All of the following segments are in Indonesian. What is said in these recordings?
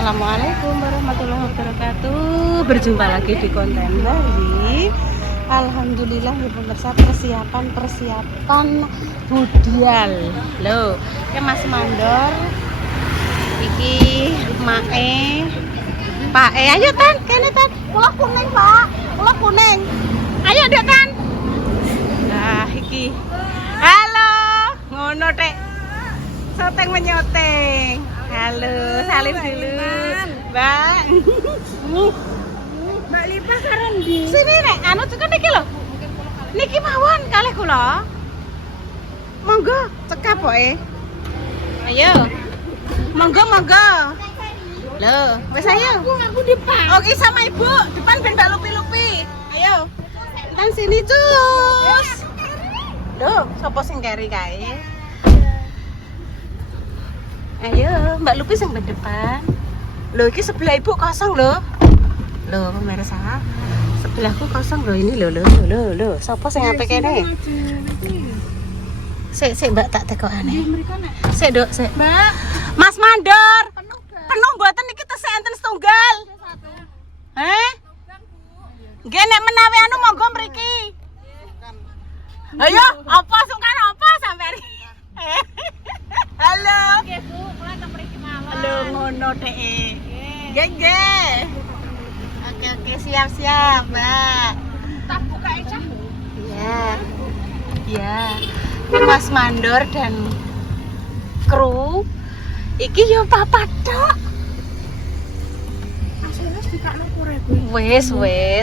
Assalamualaikum warahmatullahi wabarakatuh. Berjumpa lagi di konten Bali. Alhamdulillah ya pemirsa, persiapan budal. Loh, ya Mas Mandor. Iki Mae. Pak ayo Tan, kene Tan. Kula kuning, Pak. Kula kuning. Ayo Dek Tan. Nah, iki. Halo, ngono Tek. Soteng menyoteng. Halo, salim dulu. Mbak. Mbak Lipa karen di. Sini Nek, anu cekak niki lho. Niki mawon kalih kula. Monggo, cekap poke. Ayo. Monggo. Loh, wes ayo. Aku depan. Oke sama Ibu, depan ben mbak lupi-lupi. Ayo. Nang sini cus. Loh, sapa sing keri kae? Ayo, Mbak Lupi sing ben depan. Loh, iki sebelah Ibu kosong loh. Loh, pemirsa. Sebelahku kosong loh ini loh. Sapa sing ape kene? Sik Mbak tak tekokane. Sik, Dok, sik. Mbak, Mas Mandor. Penuh mboten niki tesih enten setunggal. Nggih nek menawi anu monggo mriki. Ayo, apa sungkan apa sampean? Halo. oke Bu, kula teng mriki mawon. Halo ngono Dek. Nggih. Oke, siap, Mbak. Tak buka aja. Iya. Mas Mandor dan kru iki yo papat tok. Asline dikakno kure kuwi. Wes,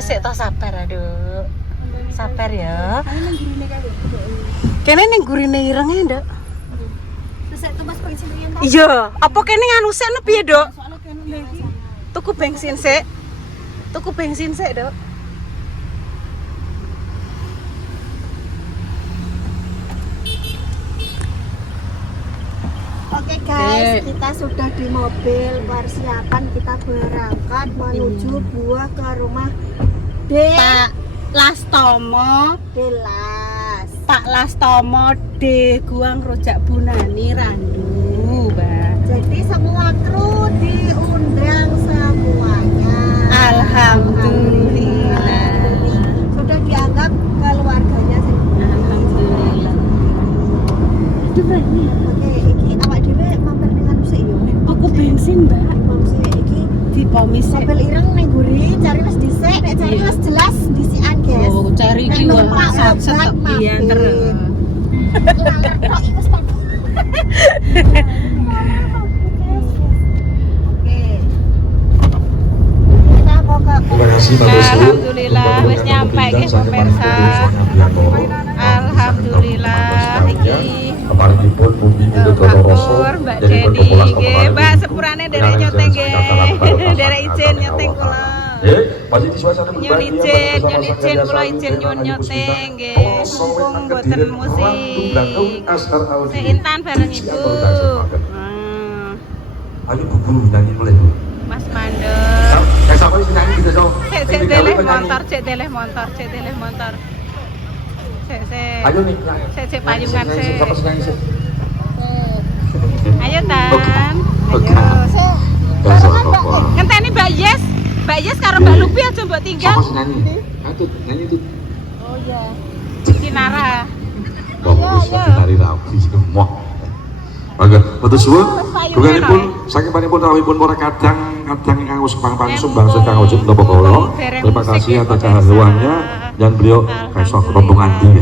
sik to sabar aduh. Sabar ya. Ayo nang gurine kae. Kene ning gurine irenge, Nduk. Sesek tumbas bensin yen to. Iya, apa kene nganu sekno piye, Dok? Soale kene lho iki. Tuku bensin sik, Dok. Oke guys, kita sudah di mobil, persiapan kita berangkat menuju buah ke rumah Pak Lastomo, Delas. Pak Lastomo de Guang Rojak Bunani Randu, Mbak. Jadi semua kru diundang semuanya. Alhamdulillah. Sudah dianggap keluarganya sendiri. Alhamdulillah. Oke, iki awak dhewe mampir dengan sik yo. Aku bensin, Mbak. Maksud iki Di pomis sik. mobil ireng ning guri, cari wis dhisik, nek cari wis jelas disikan, guys. Oh, cari iki Nek wah numpak sat mampir. iya terus. Kok iki stop. Oke. Kita mau ke Terima kasih Pak Bosku. Alhamdulillah, wis nyampe ke pemirsa. Alhamdulillah iki Kemaripun Bumi Pak Pur, Mbak Jenny, nggih, Mbak sepurane derek nyoteng nggih. Derek izin nyoteng kula. Masih di suasana Nyun izin kula izin nyun nyoteng nggih. Mumpung mboten musik. Seintan bareng Ibu. Ayo Bu Guru nyanyi boleh Bu. Mas Mandor. Siapa sih nyanyi gitu dong? Cek deleh motor. Cek. Ayo nih. Cek payungan sik. Siapa sih nyanyi sih? Ayo Tan. Oke. Ayo. Ngenteni Mbak Yes karo Mbak Lupi aja mbok tinggal. Siapa sih nyanyi? Atut nyanyi tuh. Oh iya. Kinara. Bagus dari rapi semua. Mangga, matur suwun. Dukanipun saking panipun rawuhipun para kadang ingkang wis sumbang sedang wujud napa kala. Terima kasih atas kehadirannya dan beliau kasih rombongan iki.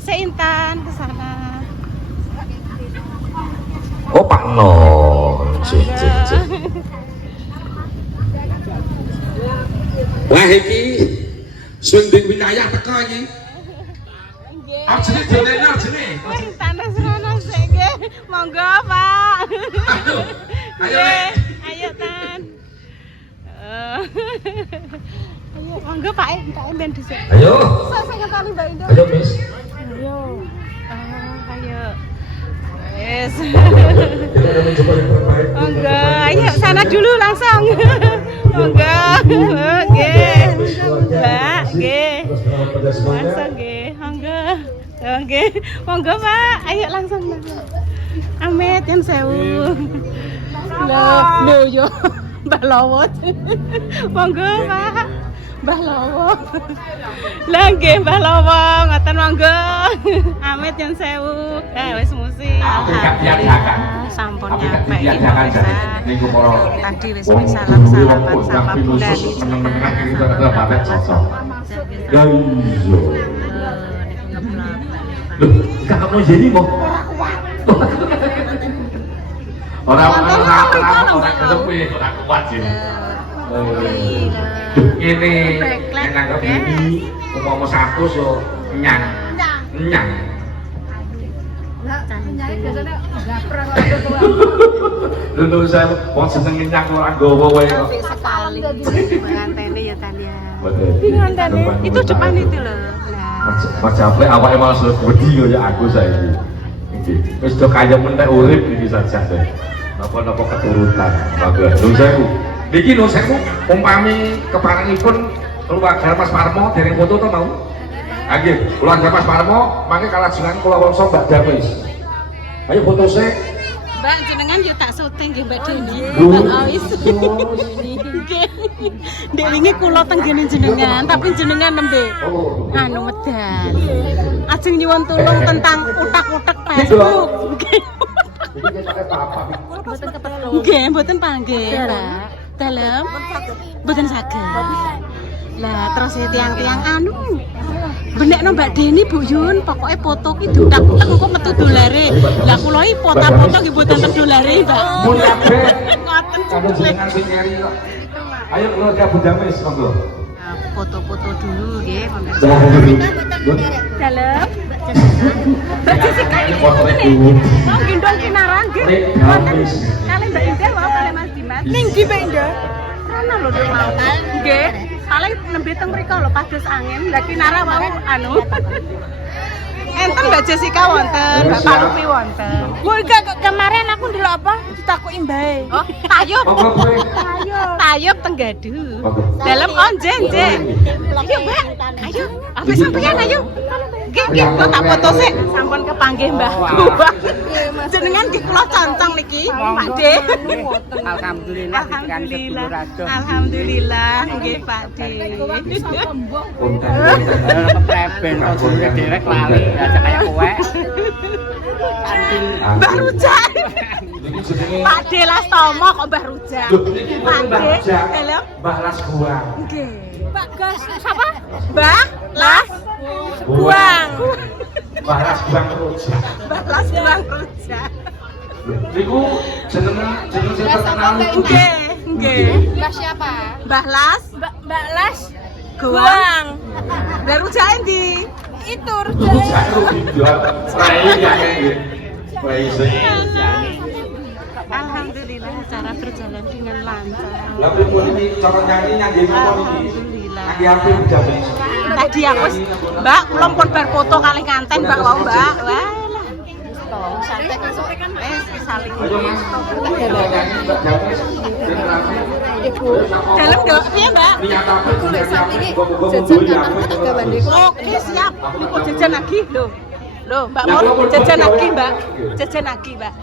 Seintan ke sana. Oh, Pak Non. Cek. Wah iki sunding wilayah teko iki. Ajene dene ajene. Seintan serono sik nggih. Monggo, Pak. Ayo. Ayo Tan. Ayo, monggo Pak ben dhisik. Ayo. Saya ngetoni Mbak Indo. Ayo, Miss. Ayo. Ayo. Yes. Monggo, ayo sana dulu langsung. Monggo. Nggih. Mbak, nggih. Langsung nggih. Monggo. Oke, monggo Pak, ayo langsung. Amit yang sewu. Lho yo. Mbah Lawo. Monggo, Pak. Mbah Lawo. Lah nggih Mbah Lawo, ngoten monggo. Amit yang sewu. Wis musik. Sampun nyampe niku para tadi wis salam-salaman sama Bunda Lili. seneng-seneng iki ora bapak cocok. Ya iya. Loh, kakak mau jadi mau? Orang kuat sih. Ini yang nganggap ini umpama 100 so nyang. Dulu saya mau seneng nyang orang gowo wae kok. Sekali ngantene ya Tania. Betul. Ngantene itu depan itu loh. Mas Jafle awake malah sudah wedi ya aku saiki. Iki wis do kaya mentek urip iki saja deh. Napa-napa keturutan. Bagus. Lho sewu. Niki lho sewu umpami keparengipun keluarga Mas Parmo dereng foto to mau. Nggih, keluarga Mas Parmo mangke kalajengan kula wangsa Mbak Damis. Ayo foto sik. Mbak jenengan yo tak syuting nggih Mbak Deni. Wis. Dek wingi kula teng gene jenengan, tapi jenengan nembe anu medan. Ajeng nyuwun tulung tentang utak-utak Facebook. Nggih, mboten panggih, Pak. Dalem mboten saged. Lah terus tiang-tiang anu benekno Mbak Deni Bu Yun, pokoke foto ki dudak-dudak kok metu dolare. Lah kula iki foto-foto nggih mboten tek dolare, Mbak. Ngoten jenengan sing nyari kok. Ayo keluarga Bu Damis monggo. Foto-foto dulu nggih, Dalem. Mbak Jessica ini fotonya dulu. mau gendong kinarang nggih. Damis. Kali Mbak Indah mau kali Mas Dimas. Ning ndi Mbak Indah? Rono lho Dek mau. Nggih. Paling nembe teng mriko lho padus angin. Lah kinara mau anu. Enten Mbak Jessica wonten, Bapak Lupi wonten. Woi kemarin aku ndelok apa? Ditakoki mbae. Oh, tayub. Ayo. Tayub tenggadu. Dalam onjen, Jen. Ayo, Mbak. Ayo. Apa sampeyan ayo. Nggih, kok tak foto sik sampun kepanggih Mbah. Jenengan di kula concong niki, Pak De. Alhamdulillah. Alhamdulillah, nggih Pak De. Kepreben kok dulure derek lali aja kaya kowe. Mbah Rujak. Pak De Lastomo kok Mbah Rujak. Pak De, dalam Mbah Las Buang. nggih. Pak Gas siapa? Mbah Las Buang. Mbah Las Buang Rujak. Mbah Las Buang Rujak. Niku jeneng sing terkenal niku. Nggih. Mbak siapa? Mbah Las Mbak Las Guang. Mbah Rujak endi? itu Rujak itu dijual. Rai ya nggih. Rai sing. Alhamdulillah acara berjalan dengan lancar. Lah pripun iki cara nyanyi nggih napa niki? Alhamdulillah. Nggih apik Damis. Tadi aku wis, Mbak, kula pun bar foto kali nganten Mbak wau, Mbak. Wah. santai kan sore kan Wis saling. Ayo Mas. Nyanyi Mbak Damis. Dalam dok, piye Mbak? Niat apa? kulit saat ini jajan kantor agak banding Oke siap. Niku jajan lagi lho. Loh, Mbak mau jajan lagi, Mbak. Jajan lagi, Mbak.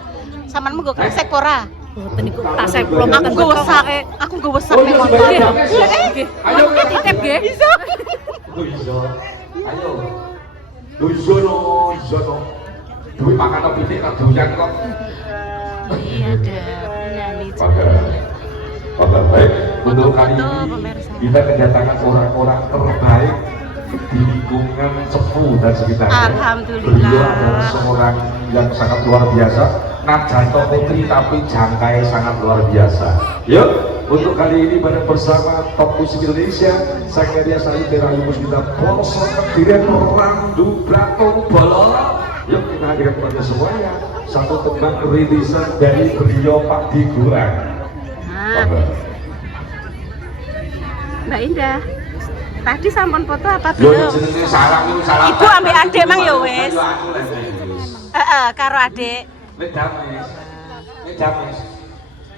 Sampeyan menggo kresek ora? mboten niku tasih kula Aku nggo wesake, aku nggo wesake ning motor. ayo titip nggih Iso. Oh iso. Ayo. Lho iso no. Duwe makan opo pitik kok doyan kok. Iya, ada penyanyi. Oke, baik. Untuk kali ini kita kedatangan orang-orang terbaik di lingkungan Cepu dan sekitarnya. Alhamdulillah. Beliau adalah seorang yang sangat luar biasa. Najanto Putri tapi jangkai sangat luar biasa. Yuk, untuk kali ini pada bersama Top Musik Indonesia, Sakria Sari Terayu Musika Polsok Kedirian Randu Bratung Bolo. Yuk kita hadirkan kepada semuanya satu tembang rilisan dari beliau Pak Digurang. Mbak Indah. Tadi sampun foto apa Yo belum? jenenge salam niku salam. Ibu ambek adik mang ya wis. Heeh, karo adik. Wis Damis. Wis Damis.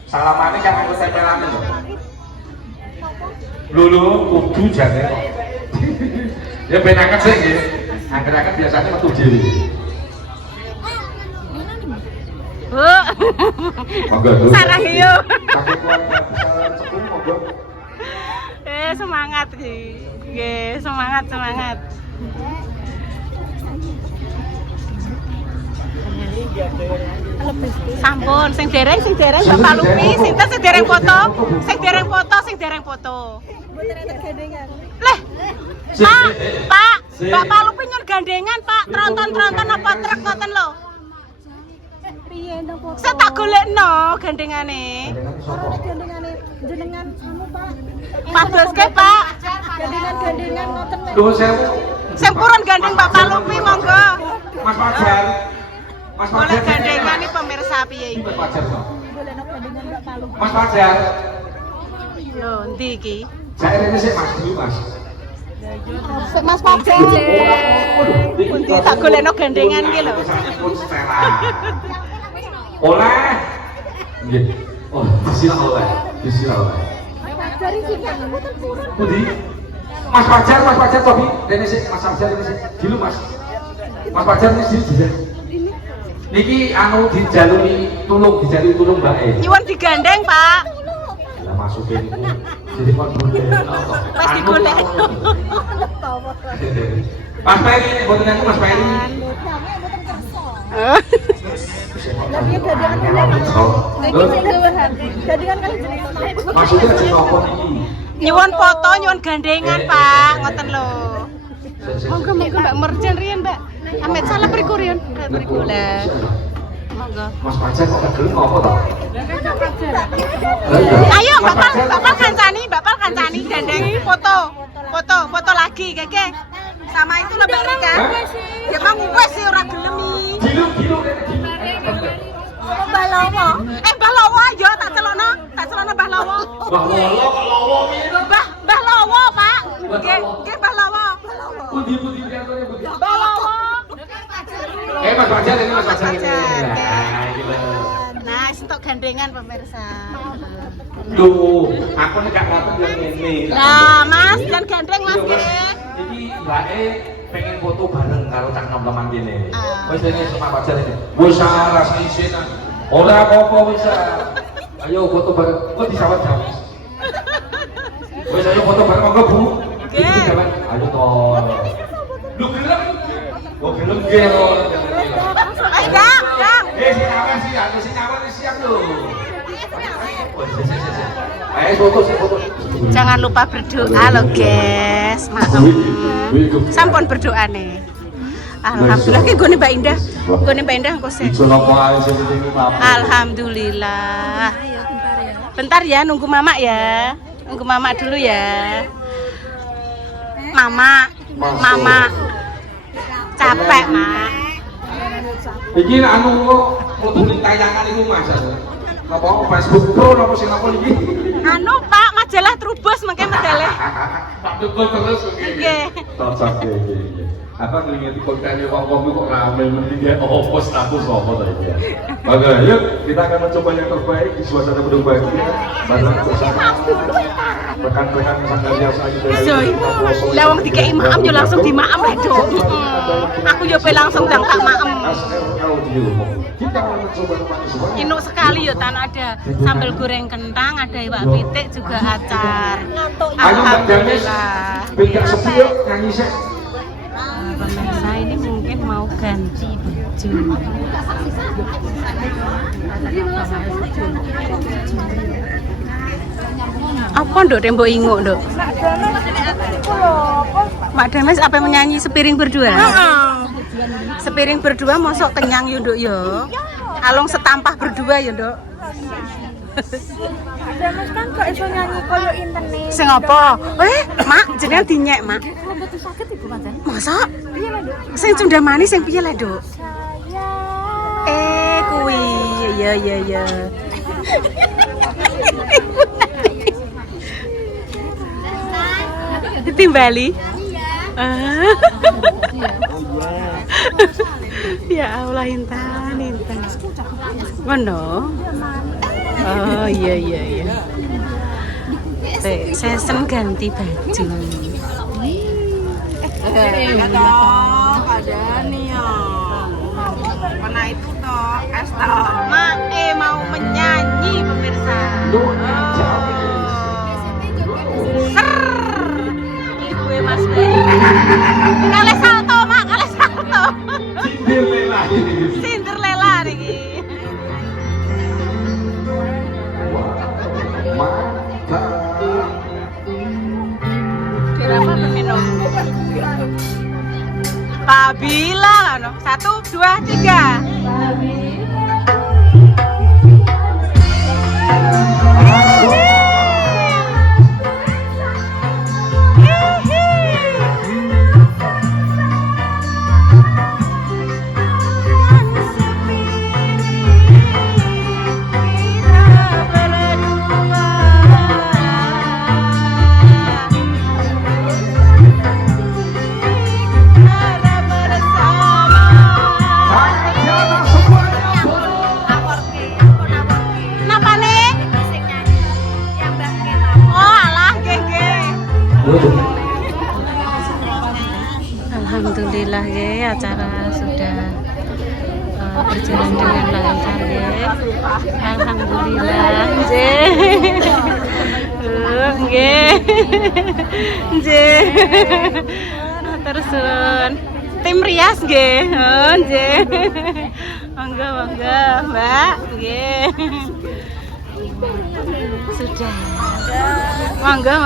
Salamane kan aku tempelane lho. Lho kudu jane kok. Ya ben akeh sih nggih. Angger-angger biasanya metu dhewe. Bu. Monggo Bu. Sarah yo. Saking keluarga besar sepuh monggo. Semangat iki. Nggih, semangat. Sampun, sing dereng Bapak Lupi, sinten sing dereng foto? Sing dereng foto. Leh. Pak, Bapak Lupi nyun gandengan, Pak. Tronton apa truk ngoten lho. Saya tak golekno gandengane. Gandengane jenengan anu Pak. Padoske, Pak. Gandengan ngoten. Nuwun sewu. Sing purun gandeng Bapak Lupi monggo. Mas Fajar. Mas Boleh Fajar. gandengan nih pemirsa piye iki? Mas Fajar. Pak. Golekno gandengan Bapak Lupi. Mas Fajar. Lho, endi iki? Saya ini sih Mas dulu Mas. Mas Fajar. Pundi tak golekno gandengan iki lho. Oleh. Nggih. Oh, disilah oleh. Fajar iki kan mboten purun. Pundi? Mas Fajar Tobi. Rene sik Mas Fajar ini sik. Dulu Mas. Mas Fajar ini sik. Niki anu dijalui tulung Mbak E. Nyuwun digandeng, Pak. Lah masukin niku. Jadi kon boleh. Pas digolek. Mas Peri, boten aku Mas Peri. Lah piye gandengan gandengan kan jenengan. Maksudnya jenopon iki. Nyuwun foto, nyuwun gandengan, Pak. Ngoten lho. Monggo Mbak Merjan riyen, Mbak. Amet salah priku riyen. Priku lah. Monggo. Mas Fajar kok gelem apa to? Ayo, Bapak kancani gandeng foto lagi, Keke. Sama itu lho Mbak Rika. Ya mang wes sih ora gelem iki. Gilu. Mbak Lowo. Mbah Lowo ya tak celokno Mbah Lowo. Mbah Lowo kok Lowo piye? Mbah Lowo, Pak. Nggih, Mbah Lowo. Pundi piantone pundi? Mbah Lowo. Mas Fajar ini Mas Fajar ini. Nah, entuk gandengan pemirsa. Loh, aku nek gak ngoten yo ngene. Lah, Mas, dan gandeng Mas nggih. Iki mbake pengen foto bareng karo cak nom-noman kene. Ah. Wis ini sama Fajar ini. Wis ras isin. Ora apa-apa wis. Ayo foto bareng. Kok disawat jam. Wis ayo foto bareng monggo Bu. Nggih. Ayo to. Lu gelem? Oh gelem nggih. Ayo, Dang. Sinawar siap lho. Ayo foto. Jangan lupa berdoa loh, guys. Maaf. Sampun berdoa nih. Alhamdulillah ki gone Mbak Indah. Engko sih. Alhamdulillah. Bentar ya, nunggu Mama ya. Nunggu Mama dulu ya. Mama. Capek, Mak. Iki nek anu kok mlebu tayangan iku Mas. Napa Facebook Pro napa sing napa iki? Anu, Pak, majalah Trubus mengke medale. Pak dukul terus Nggih. Cocok iki. Apa nglingeti kontene wong-wong kok rame mending ya opo status apa ta iki. Oke, yuk kita akan mencoba yang terbaik di suasana gedung bahagia. Bareng bersama rekan-rekan sanggarnya saja. Soy. Lah wong dikeki maem yo langsung dimaem lek, Dok. Aku yo pe langsung ndang tak maem. Kita akan mencoba semua. Inuk sekali yo tan ada sambal goreng kentang, ada iwak pitik juga acar. Ayo Mbak Danis, Alhamdulillah. beda sepi yuk nyanyi sih. Pemirsa ini mungkin mau ganti baju. Apa nduk tembok inguk, Nduk? Mak Dames apa menyanyi sepiring berdua? Sepiring berdua mosok kenyang yo, Nduk yo. Alung setampah berdua ya, Nduk. Dames kan kok iso nyanyi koyo internet. Sing apa? Mak, jenengan dinyek, Mak. Mboten saged Ibu Pancen. Masa? Piye lho, Nduk? Sing cunda manis sing piye, Nduk? Saya Kuwi. Ya. Ditimbali? Iya. Ya Allah, Intan. Mana? Oh iya. Sesen ganti baju. Ada nih ya. Mana itu toh? Es Mae mau menyanyi pemirsa. Ser. Ibu Mas Bayu. Kale salto, Mak, kale salto. Cinderella niki. Berapa minum? Pabila, no. 1, 2, 3. Alhamdulillah ya, acara sudah berjalan dengan lancar ya. Alhamdulillah terus tim rias nggih. Monggo Mbak nggih. Sudah. Monggo.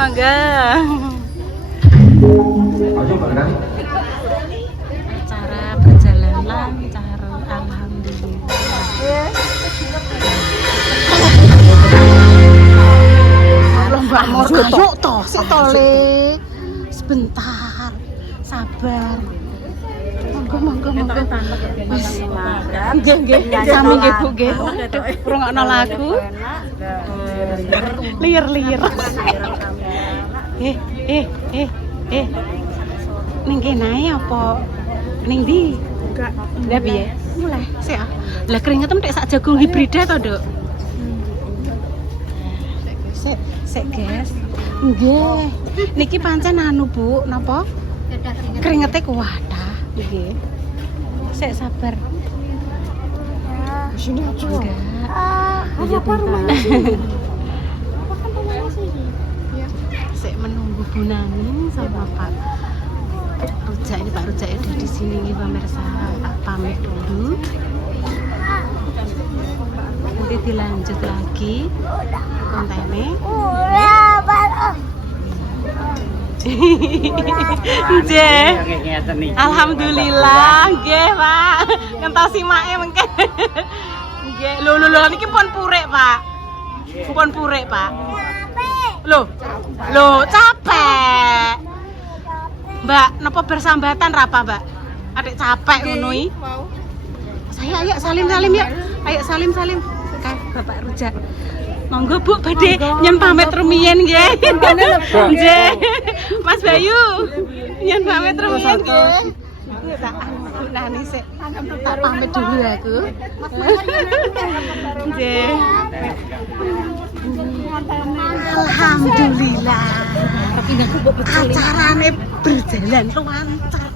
Acara berjalan lancar, alhamdulillah. Mbak Mor ayo toh, setole. Sebentar. Sabar. Monggo. Wis. Nggih. Sami nggih Bu nggih. Rungokno lagu. Liar. Ning kene apa? Ning ndi? Enggak. Lah piye? Mulai sik ah. Lah keringetem tek sak jagung hibrida to, Nduk? Sik, guys. Nggih. Niki pancen anu, Bu, napa? Keringete kuwadah. Nggih. Sik sabar. Sini apa? Enggak. Apa rumahnya sini? Apa kan rumahnya sini? Ya. Sik menunggu Bu Nani sama Pak Rujak. Ini Pak Rujak ada di sini nih pemirsa. Tak pamit dulu. Nanti dilanjut lagi kontennya. Alhamdulillah, nggih Pak. Ngentosi mae mengke. Nggih, lho niki pun purek, Pak. Pun purek, Pak. Lho, capek. Mbak, napa bersambatan rapa, Mbak? Adik capek ngono iki. Saya ayo salim yuk. Ayo salim. Kan Bapak Rujak. Monggo Bu badhe nyen pamit rumiyin nggih. Nggih. Mas Bayu. Nyen pamit rumiyin nggih. Tak Bu Nani sik. Tak pamit dulu aku. Nggih. Alhamdulillah. Acarane berjalan lancar.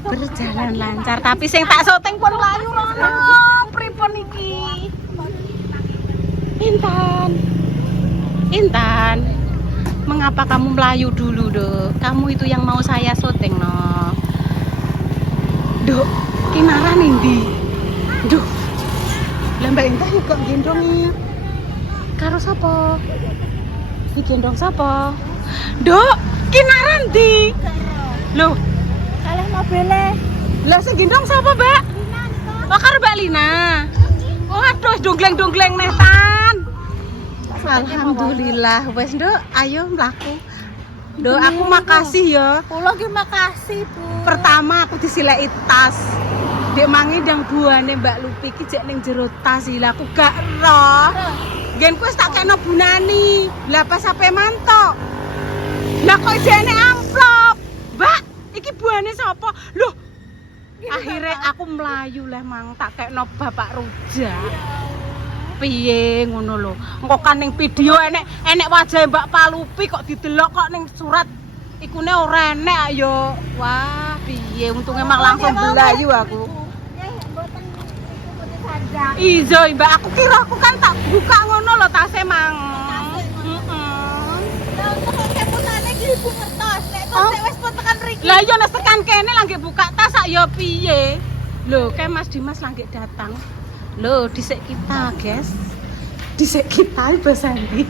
Berjalan lancar, tapi sing tak syuting pun mlayu lono. Pripun iki? Intan. Mengapa kamu melayu dulu, Dok? Kamu itu yang mau saya syuting, no. Dok, kinaran ndi? Duh. Lah Mbak Intan kok gendongi? Karo sapa? Digendong sapa? Dok, kinaran ndi? Loh, Kalih mobile. lah sing gendong sapa, Mbak? Oh, karo Mbak Lina. Waduh, donggleng-donggleng netan. Alhamdulillah, wes Nduk, ayo mlaku. Nduk, aku makasih ya. Kula ki makasih, Bu. Pertama aku disileki tas. Dek mangi ndang buane Mbak Lupi ki jek ning jero tas iki. Lah aku gak roh. Gen kuwi tak kena Bu Nani. Lah pas sampe mantok. Lah kok jene amplop. Mbak, iki buane sapa? Loh. Akhirnya aku melayu lah mang tak kekno Bapak Rujak. Piye ngono lho. Engko kan ning video enek wajah Mbak Palupi kok didelok kok ning surat ikune ora enek ayo. Wah, piye untungnya emang langsung belayu aku. Mboten ikuti sadang. Iya, Mbak, aku kira aku kan tak buka ngono lho tase mang. Lah untuk keputane iki Ibu ngertos. Nek kok wis pun tekan mriki. Lah iya nek tekan kene lagi buka tas sak ya piye? Loh, kayak Mas Dimas lagi datang. Loh, dhisik kita, guys. Dhisik kita Mbak Sandy.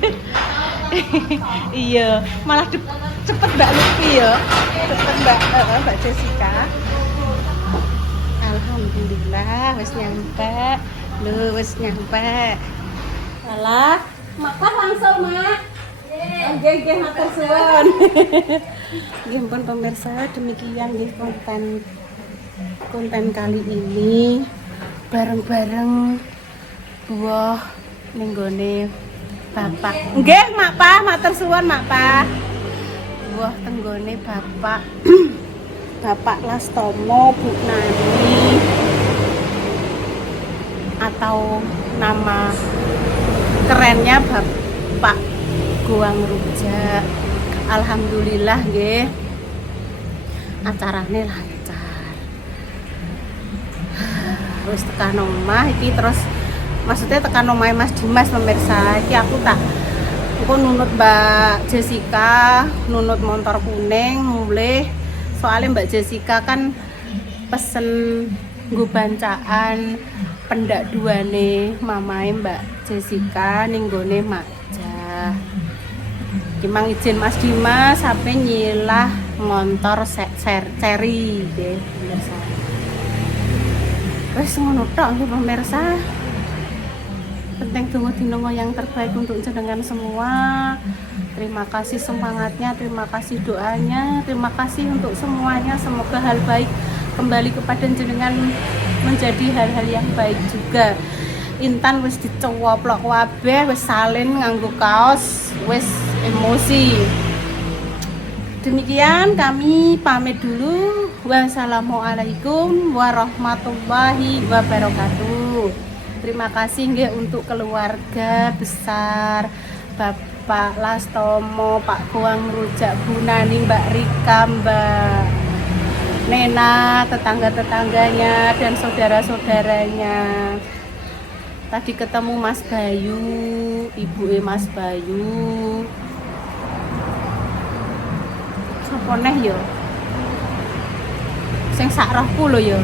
Iya, malah cepet Mbak Luki ya. Cepet Mbak Jessica. Alhamdulillah wis nyampe. Loh, wis nyampe. Alah, makan langsung, Mak. Nggih, matur suwun. Nggih pun pemirsa, demikian nggih konten kali ini bareng-bareng buah ning gone Bapak. Nggih, Mak Pa, matur suwun, Mak Pa. Buah tenggone Bapak Bapak Lastomo Bu Nani atau nama kerennya Bapak Goang Rujak. Alhamdulillah nggih. Acarane lancar. Wis tekan omah iki terus maksudnya tekan omahe Mas Dimas pemirsa. Iki aku tak engko nunut Mbak Jessica, nunut motor kuning mulai soalnya Mbak Jessica kan pesen nggo bancaan pendak duane mamae Mbak Jessica ning gone Makjah. Gimang izin Mas Dimas sampai nyilah motor seri deh pemirsa. Wes ngono tok nggih pemirsa. Penting donga dinongo yang terbaik untuk jenengan semua. Terima kasih semangatnya, terima kasih doanya, terima kasih untuk semuanya. Semoga hal baik kembali kepada jenengan menjadi hal-hal yang baik juga. Intan wis dicowoplok kabeh, wis salin nganggo kaos, wis emosi. Demikian kami pamit dulu. Wassalamualaikum warahmatullahi wabarakatuh. Terima kasih nggih untuk keluarga besar Bapak Lastomo, Pak Goang Rujak, Bu Nani, Mbak Rika, Mbak Nena, tetangga-tetangganya dan saudara-saudaranya. Tadi ketemu Mas Bayu, Ibu Mas Bayu. Sapa neh ya? Sing sak rohku lho ya.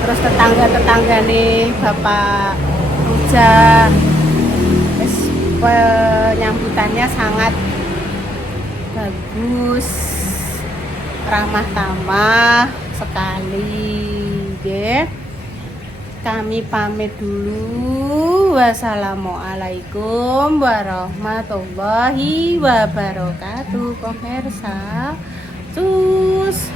Terus tetangga-tetanggane Bapak Rujak. Wis penyambutannya sangat bagus. Ramah tamah sekali, nggih. Kami pamit dulu. Wassalamualaikum warahmatullahi wabarakatuh. Pemirsa, cus.